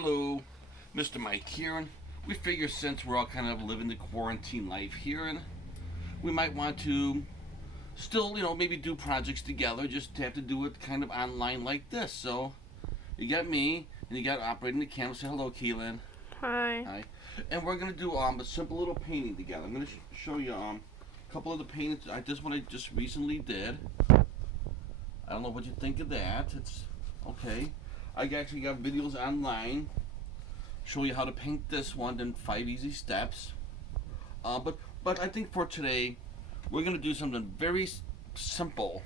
Hello, Mr. Mike here, and we figure since we're all kind of living the quarantine life here, and we might want to still, maybe do projects together, just have to do it kind of online like this. So, you got me, and you got operating the camera. Say hello, Keelan. Hi. Hi. And we're going to do a simple little painting together. I'm going to show you a couple of the paintings. This one I just recently did. I don't know what you think of that. It's okay. I actually got videos online show you how to paint this one in 5 easy steps. But I think for today we're gonna do something very simple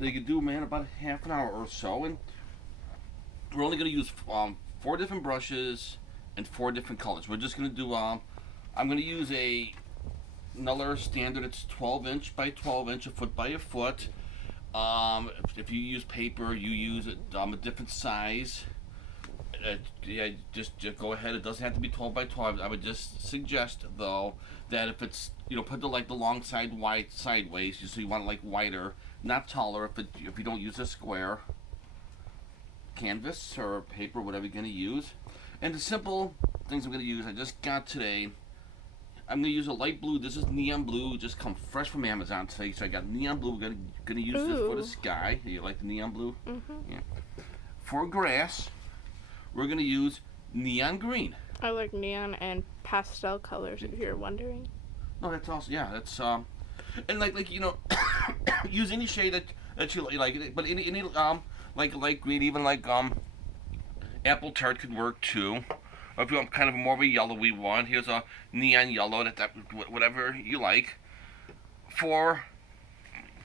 that you can do, man, about half an hour or so, and we're only gonna use 4 different brushes and 4 different colors. We're just gonna do I'm gonna use another standard. It's 12 inch by 12 inch, a foot by a foot. If you use paper, you use a different size. Yeah, just go ahead. It doesn't have to be 12 by 12. I would just suggest though that if it's put the long side wide sideways, so you want it like wider, not taller. If you don't use a square canvas or paper, whatever you're gonna use, and the simple things I'm gonna use, I just got today. I'm gonna use a light blue. This is neon blue. Just come fresh from Amazon today. So I got neon blue. We're gonna use this for the Ooh. sky. You like the neon blue? Mhm. Yeah. For grass, we're gonna use neon green. I like neon and pastel colors. If you're wondering. No, that's also, yeah. That's and use any shade that you like. But any like green, even like apple tart could work too. Or if you want kind of more of a yellowy one, here's a neon yellow. That whatever you like. For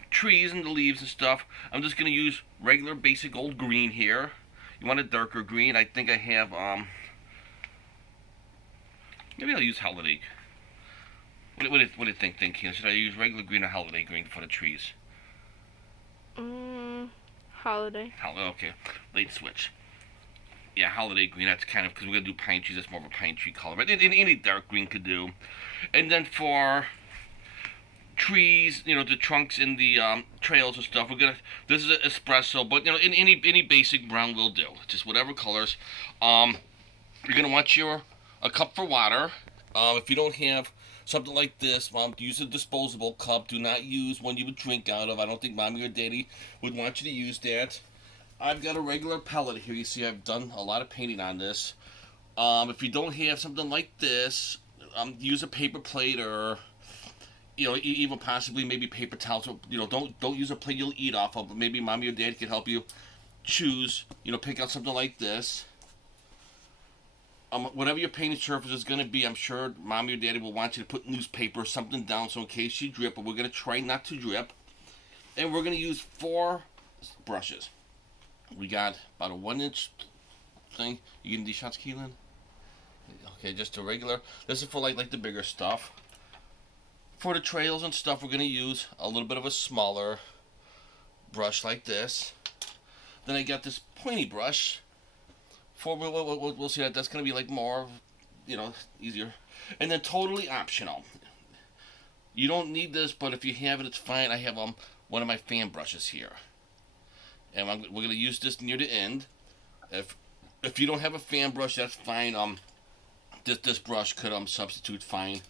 trees and the leaves and stuff, I'm just gonna use regular basic old green here. You want a darker green? I think I have maybe I'll use holiday. What do you think here? Should I use regular green or holiday green for the trees? Mm, holiday. Okay, late switch. Yeah, holiday green. That's kind of because we're gonna do pine trees. That's more of a pine tree color, but any dark green could do. And then for trees, the trunks in the trails and stuff. We're gonna. This is an espresso, but in any basic brown will do. Just whatever colors. Um, you're gonna want your a cup for water. If you don't have something like this, use a disposable cup. Do not use one you would drink out of. I don't think mommy or daddy would want you to use that. I've got a regular pellet here. You see, I've done a lot of painting on this. If you don't have something like this, use a paper plate or even possibly maybe paper towels. Don't use a plate you'll eat off of. But maybe mommy or dad can help you choose. Pick out something like this. Whatever your painted surface is going to be, I'm sure mommy or daddy will want you to put newspaper or something down so in case you drip. But we're going to try not to drip. And we're going to use 4 brushes. We got about a 1 inch thing. You getting these shots, Keelan? Okay, just a regular. This is for like the bigger stuff. For the trails and stuff, we're going to use a little bit of a smaller brush like this. Then I got this pointy brush. We'll see that that's going to be like more, easier. And then totally optional. You don't need this, but if you have it, it's fine. I have one of my fan brushes here. And we're going to use this near the end. If you don't have a fan brush, that's fine. This brush could substitute fine.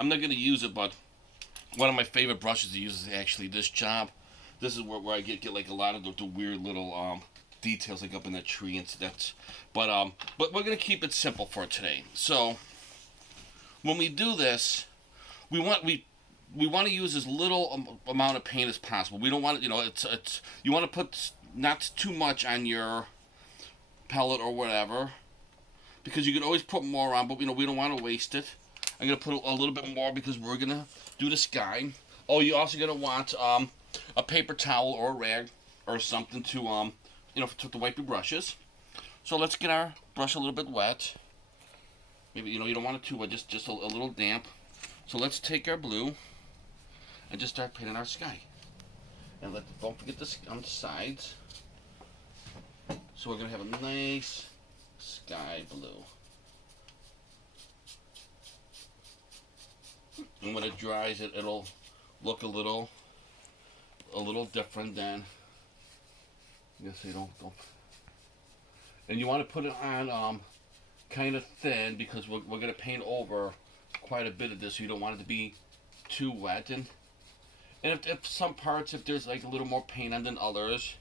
I'm not going to use it, but one of my favorite brushes to use is actually this job. This is where I get like a lot of the weird little details like up in that tree and that's. But we're gonna keep it simple for today. So when we do this, we want to use as little amount of paint as possible. We don't want it. It's you want to put not too much on your palette or whatever because you can always put more on, but we don't want to waste it. I'm gonna put a little bit more because we're gonna do the sky. Oh, you also gonna want a paper towel or a rag or something to to wipe your brushes. So let's get our brush a little bit wet. Maybe you don't want it too wet, just a little damp. So let's take our blue and just start painting our sky. And don't forget this on the sides. So we're gonna have a nice sky blue. And when it dries, it'll look a little different than. I guess you don't. And you want to put it on kind of thin because we're going to paint over quite a bit of this. So you don't want it to be too wet. And if some parts, if there's like a little more paint on than others,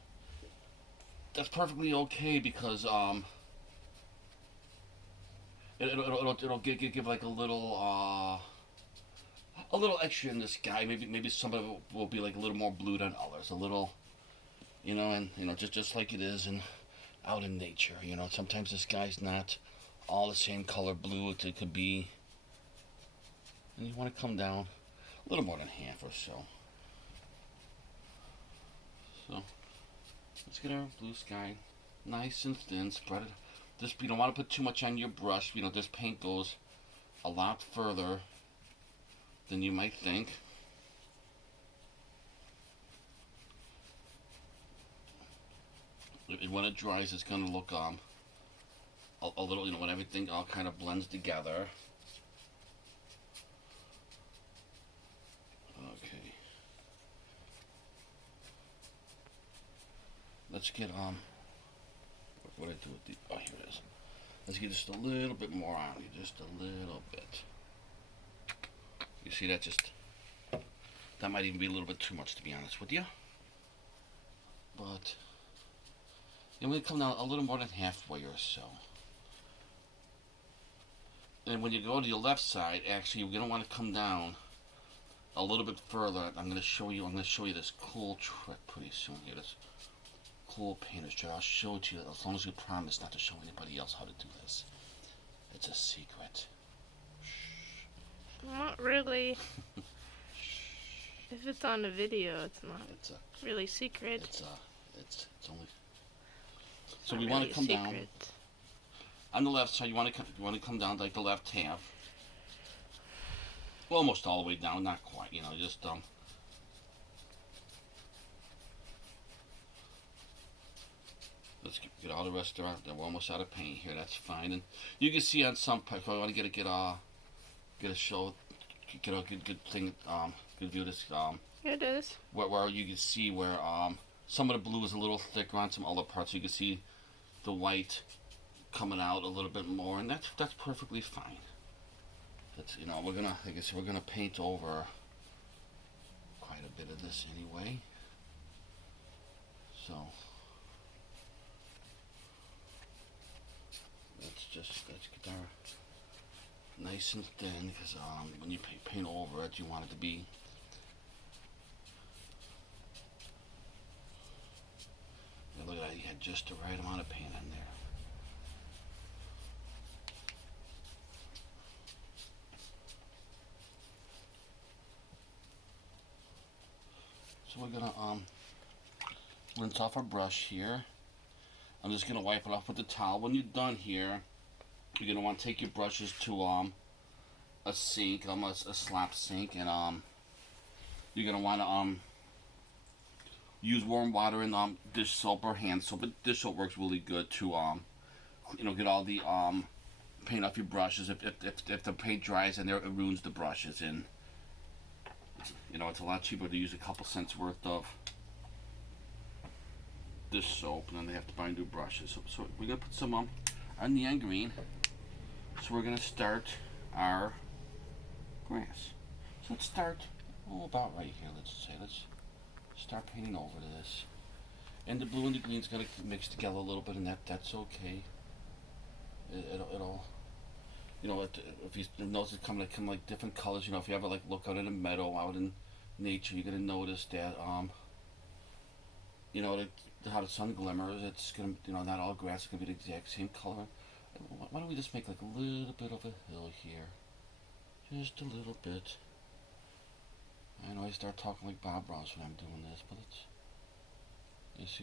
that's perfectly okay because it'll give like a little extra in this guy. Maybe some of it will be like a little more blue than others. A little, and just like it is and out in nature. Sometimes this guy's not all the same color blue. It could be, and you want to come down a little more than half or so. So let's get our blue sky nice and thin. Spread it. This, you don't want to put too much on your brush. This paint goes a lot further than you might think. When it dries, it's going to look a little, when everything all kind of blends together. Okay. Let's get what do I do with the? Oh, here it is. Let's get just a little bit more on you, just a little bit. You see that that might even be a little bit too much, to be honest with you. But I'm going to come down a little more than halfway or so. And when you go to your left side, actually, you're going to want to come down a little bit further. I'm going to show you this cool trick pretty soon here. This cool painter's trick. I'll show it to you as long as you promise not to show anybody else how to do this. It's a secret. Not really. If it's on a video, it's not really secret. It's only. So we want to come down on the left side. You want to come down like the left half, almost all the way down, not quite. Just let's get all the rest around. We're almost out of paint here. That's fine. And you can see on some parts. I want to get a show, get a good thing. Good view of this. It is. Where you can see where some of the blue is a little thicker on some other parts. You can see the white coming out a little bit more, and that's perfectly fine. That's we're gonna paint over quite a bit of this anyway. So let's get our nice and thin because when you paint over it, you want it to be. Look at that, you had just the right amount of paint in there. So we're gonna rinse off our brush here. I'm just gonna wipe it off with the towel. When you're done here, you're gonna want to take your brushes to a sink, a slap sink, and you're gonna want to use warm water and dish soap or hand soap. But dish soap works really good to get all the paint off your brushes. If the paint dries and it ruins the brushes, and it's a lot cheaper to use a couple cents worth of dish soap, and then they have to buy new brushes. So we're gonna put some our neon green. So we're gonna start our grass. So let's start about right here. Let's start painting over this, and the blue and the green's gonna mix together a little bit, and that's okay. It'll if you notice it come like different colors. If you ever look out in a meadow, out in nature, you're gonna notice that how the sun glimmers. It's gonna not all grass is gonna be the exact same color. Why don't we just make like a little bit of a hill here, just a little bit. I know I start talking like Bob Ross when I'm doing this, but let's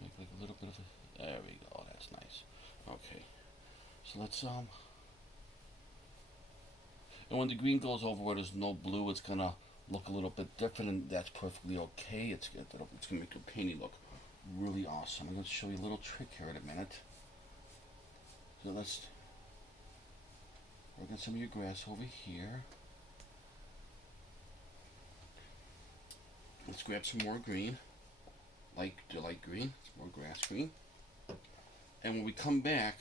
make like a little bit of a, there we go, that's nice. Okay, so let's and when the green goes over where there's no blue, it's gonna look a little bit different, and that's perfectly okay. It's gonna make your painting look really awesome. I'm gonna show you a little trick here in a minute. So let's work on some of your grass over here. Let's grab some more green, light green, some more grass green. And when we come back,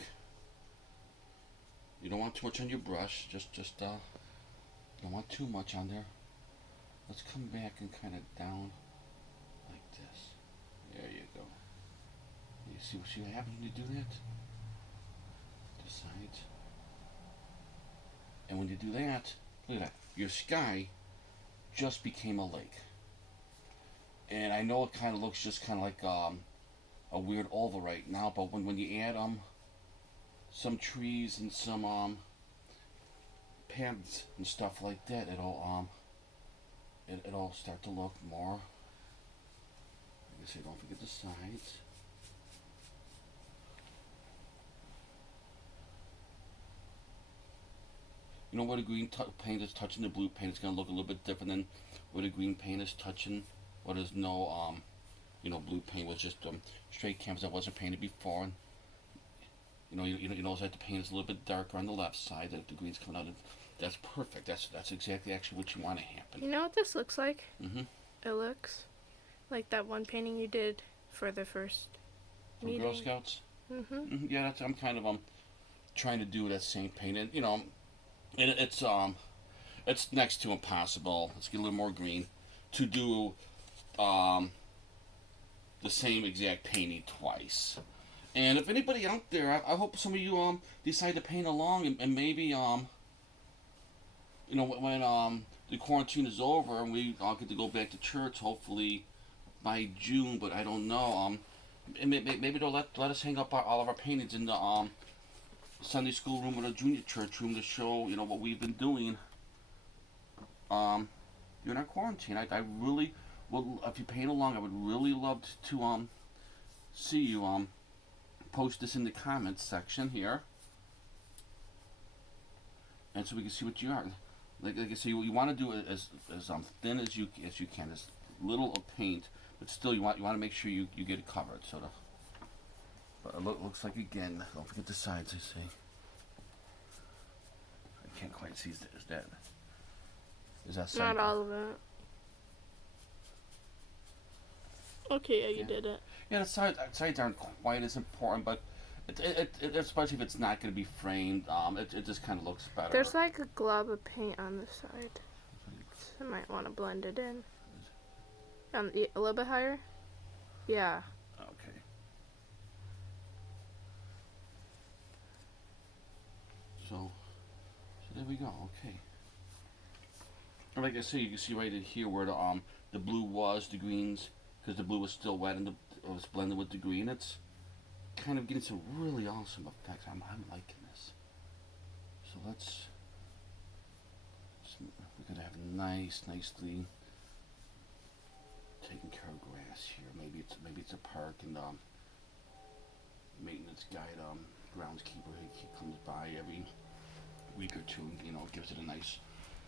you don't want too much on your brush. Just don't want too much on there. Let's come back and kind of down like this. There you go. You see what happens when you do that? The sides. And when you do that, look at that. Your sky just became a lake. And I know it kind of looks just kind of like a weird oval right now, but when you add some trees and some paths and stuff like that, it'll start to look more. Like I say, don't forget the sides. You know where the green paint is touching the blue paint, it's going to look a little bit different than where the green paint is touching. Where there's no, blue paint was just straight canvas that wasn't painted before. And, you notice that the paint is a little bit darker on the left side. That the green's coming out, and that's perfect. That's exactly actually what you want to happen. You know what this looks like? Mm-hmm. It looks like that one painting you did for the first For meeting. Girl Scouts. Mm-hmm. Mm-hmm. Yeah, I'm kind of trying to do that same paint, and it's next to impossible. Let's get a little more green to do the same exact painting twice. And if anybody out there, I hope some of you decide to paint along, and maybe when the quarantine is over and we all get to go back to church, hopefully by June, but I don't know. Maybe they'll let us hang up all of our paintings in the Sunday school room or the junior church room to show what we've been doing during our quarantine. I really would, if you paint along, I would really love to see you post this in the comments section here, and so we can see what you are. Like I say, you want to do it as thin as you can, as little of paint, but still you want to make sure you get it covered. But it looks like, again, don't forget the sides. I say I can't quite see. Is that side? Not all of it. Okay, yeah, you did it. Yeah, the sides aren't quite as important, but it especially if it's not going to be framed, it just kind of looks better. There's like a glob of paint on the side. So I might want to blend it in. A little bit higher? Yeah. Okay. So there we go. Okay. And like I say, you can see right in here where the blue was, the greens, because the blue was still wet and it was blended with the green. It's kind of getting some really awesome effects. I'm liking this. So we're gonna have nicely taken care of grass here. Maybe it's a park, and maintenance guide, groundskeeper, he comes by every week or two and gives it a nice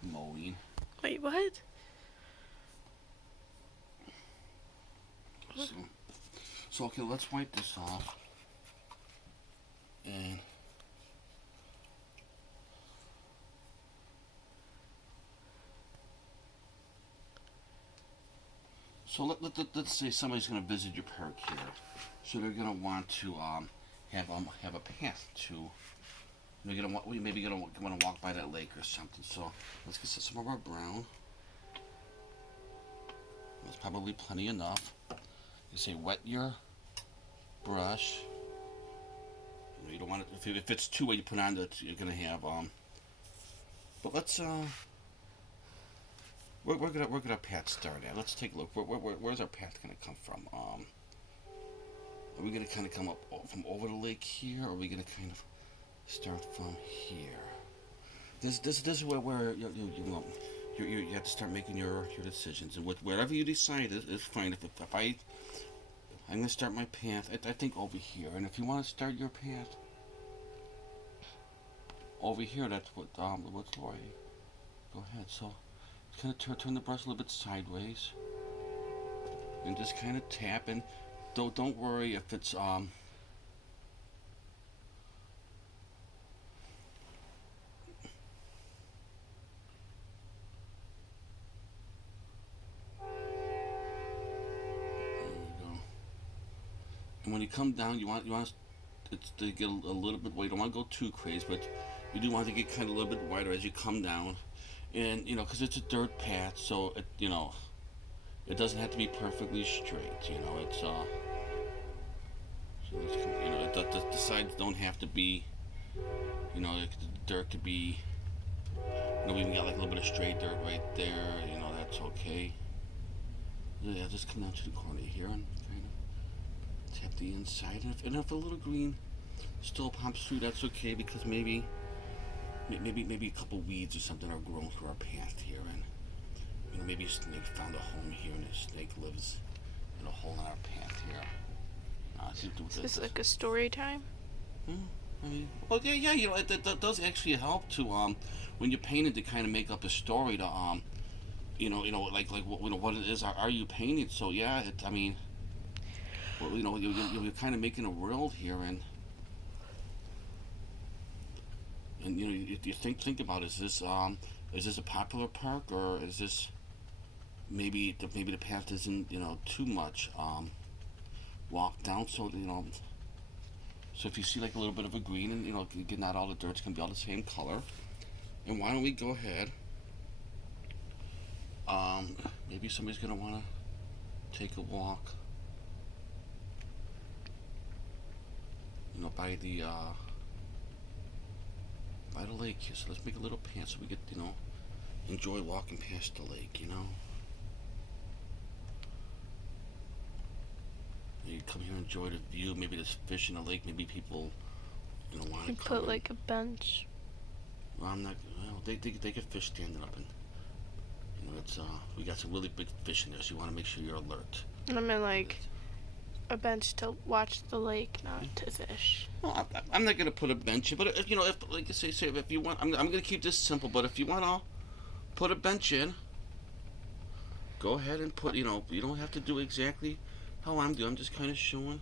mowing. Wait, what? So okay, let's wipe this off. And so let's say somebody's going to visit your park here. So they're going to want to have a path to. Maybe going to want to walk by that lake or something. So let's get some of our brown. That's probably plenty enough. You say wet your brush. You don't want it, if it's too wet, you put on that, you're gonna have but let's we're gonna path start at. Let's take a look. Where's our path gonna come from? Are we gonna kind of come up from over the lake here, or are we gonna kind of start from here? This is where you have to start making your decisions, and whatever you decide is fine. If I'm going to start my path, I think over here, and if you want to start your path over here, that's what's Lori. Go ahead. So kind of turn the brush a little bit sideways, and just kind of tap. And don't worry if it's And when you come down, you want it to get a little bit. Well, you don't want to go too crazy, but you do want to get kind of a little bit wider as you come down. And because it's a dirt path, so it doesn't have to be perfectly straight. It's so the sides don't have to be. Like the dirt could be. We even got like a little bit of straight dirt right there. That's okay. Yeah, just come down to the corner here and kind of tap the inside. And if a little green still pops through, that's okay, because maybe a couple weeds or something are growing through our path here, and maybe a snake found a home here, and a snake lives in a hole in our path here. Is this like a story time? Well, yeah, that does actually help to when you're painting, to kind of make up a story to like what it is are you painting? So yeah, you're kind of making a world here, and you think about, is this a popular park, or is this maybe the path isn't too much walk down, so so if you see like a little bit of a green, and again, not all the dirt's gonna be all the same color. And why don't we go ahead? Maybe somebody's gonna wanna take a walk, by the lake here. So let's make a little path so we get enjoy walking past the lake. You come here and enjoy the view. Maybe there's fish in the lake. Maybe people want to come. Put like a bench. Well, I'm not. Well, they get fish standing up, and it's we got some really big fish in there, so you want to make sure you're alert. I mean, like a bench to watch the lake, not to fish. Well, I'm not gonna put a bench in, but if like I say, if you want, I'm gonna keep this simple. But if you want to put a bench in, go ahead and put. You don't have to do exactly how I'm doing. I'm just kind of showing.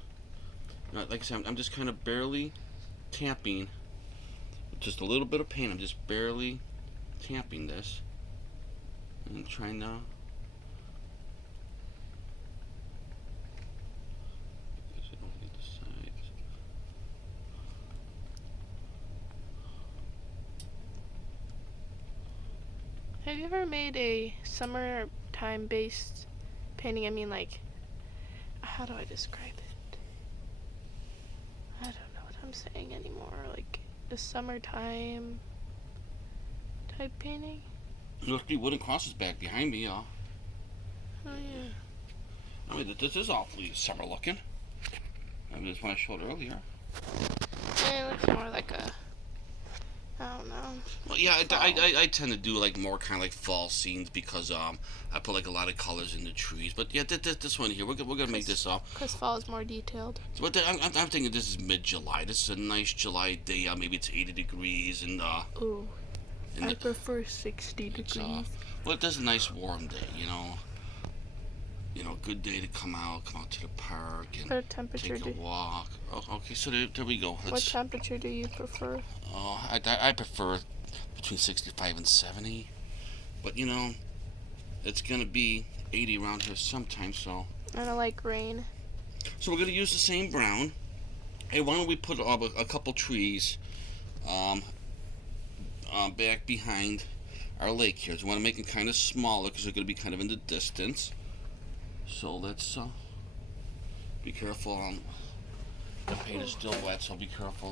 Like I said, I'm just kind of barely tapping. Just a little bit of paint. I'm just barely tapping this and trying to. Have you ever made a summertime based painting? I mean, like, how do I describe it? I don't know what I'm saying anymore. Like a summertime type painting? Look, the wooden cross is back behind me, y'all. Oh, yeah. I mean, this is awfully summer looking. I mean, that's what I showed earlier. Yeah, it looks more like a, I don't know. Well, yeah, I tend to do like more kind of like fall scenes, because I put like a lot of colors in the trees. But yeah, this one here, we're gonna make this up. Because fall is more detailed. But I'm thinking this is mid-July. This is a nice July day. Maybe it's 80 degrees, and ooh, I prefer 60 degrees. Well, this is a nice warm day, good day to come out to the park and what temperature take a walk. Oh, okay, so there we go. What temperature do you prefer? Oh, I prefer between 65 and 70, but it's gonna be 80 around here sometime, so. And I like rain. So we're gonna use the same brown. Hey, why don't we put a couple trees back behind our lake here? So we want to make them kind of smaller, because they're gonna be kind of in the distance. So let's be careful. The paint is still wet, so be careful.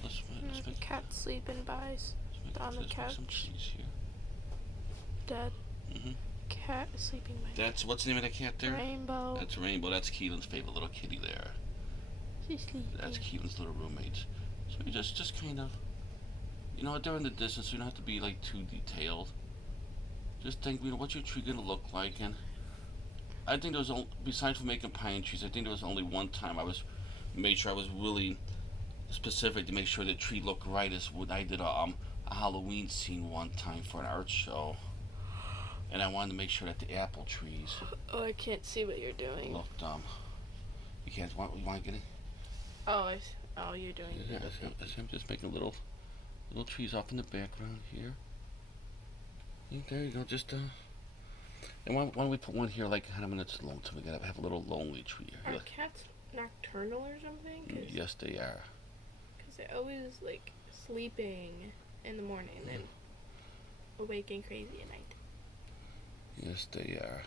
Let's the cat's sleeping by on the couch. Some trees here. Dead. Cat is sleeping by. That's what's the name of that cat there? Rainbow. That's Rainbow. That's Keelan's favorite little kitty there. She's sleeping. That's Keelan's little roommate. So you just kind of, they're in the distance. So you don't have to be like too detailed. Just think, what's your tree gonna look like? And I think there was besides for making pine trees, I think there was only one time I made sure I was really specific to make sure the tree looked right. Is when I did a Halloween scene one time for an art show, and I wanted to make sure that the apple trees. Oh, I can't see what you're doing. Looked You can't. You want to get it? Oh, you're doing it. Yeah, I'm just making little trees off in the background here. There you go. Just And why don't we put one here like kind of when it's lone, so we gotta have a little lonely tree Are here. cats nocturnal or something? Yes, they are. Because they're always like sleeping in the morning and then awaking crazy at night. Yes, they are.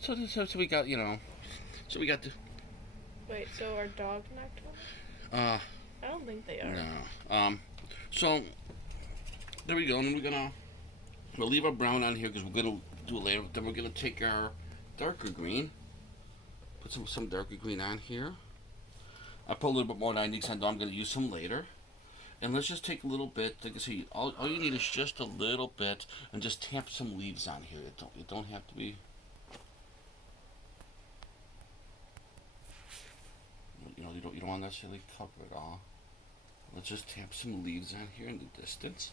So we got, so we got the, Wait, so are dogs nocturnal? uh, I don't think they are. no. So there we go, and we'll leave our brown on here because we're gonna do it later. Then we're gonna take our darker green, put some darker green on here. I put a little bit more 90 on. I'm gonna use some later. And let's just take a little bit. Like I see, all you need is just a little bit, and just tap some leaves on here. It don't have to be. You don't want to necessarily cover it all. Let's just tap some leaves on here in the distance.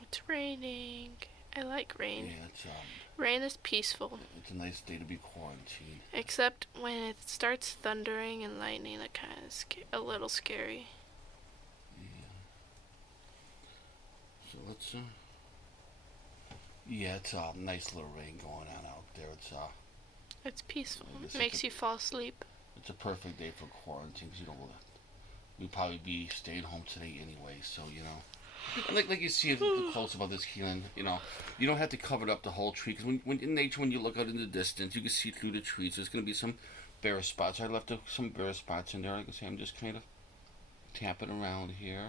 It's raining. I like rain. Yeah, Rain is peaceful. it's a nice day to be quarantined. Except when it starts thundering and lightning, that kind of a little scary. Yeah. So let's. Yeah, it's a nice little rain going on out there. It's peaceful. I guess It makes you fall asleep. It's a perfect day for quarantine because we'd probably be staying home today anyway. So and like you see the close about this healing, you don't have to cover up the whole tree because when in nature when you look out in the distance, you can see through the trees. There's gonna be some bare spots. I left some bare spots in there. Like I say, I'm just kind of tapping around here.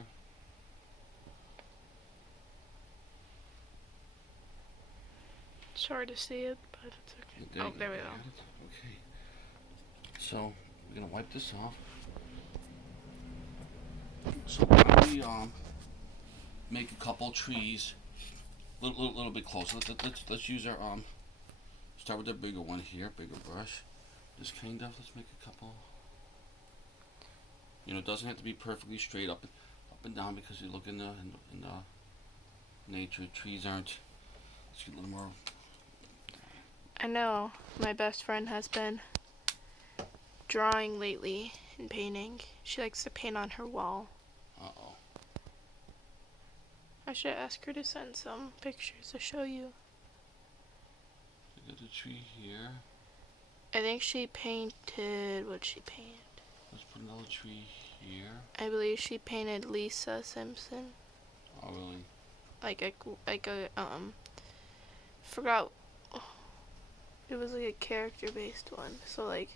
It's hard to see it, but it's okay. There we go. Okay. So we're gonna wipe this off. So why don't we make a couple trees a little bit closer. Let's use our start with the bigger one here, bigger brush. Just kind of let's make a couple. It doesn't have to be perfectly straight up and down because you look in the nature, trees aren't. Let's get a little more. I know my best friend has been drawing lately and painting. She likes to paint on her wall. Uh-oh. I should ask her to send some pictures to show you. We got the tree here. I think she painted. What'd she paint? Let's put another tree here. I believe she painted Lisa Simpson. Oh, really? Forgot. It was like a character-based one. So like.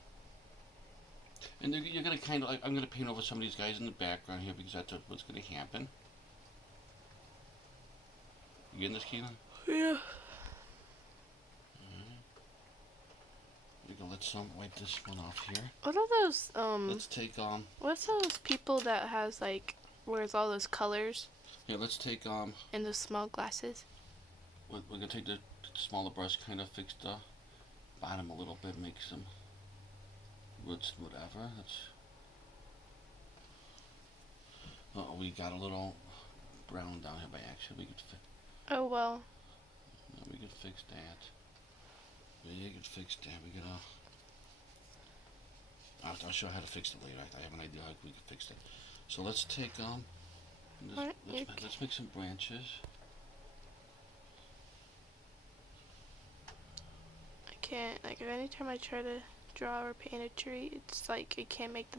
And you're gonna kind of. I'm gonna paint over some of these guys in the background here because that's what's gonna happen. You getting this, Keelan? Yeah. There you go. Let's wipe this one off here. What are those Let's take What's those people that has like wears all those colors Here, let's take in those small glasses? We're gonna take the smaller brush, kind of fix the bottom a little bit, make some roots, whatever. We got a little brown down here by accident. We could Oh well. we could fix that. We could fix that. I'll show you how to fix it later. I have an idea how we could fix it. So let's take let's make some branches. I can't, like, anytime I try to draw or paint a tree, it's like I can't make the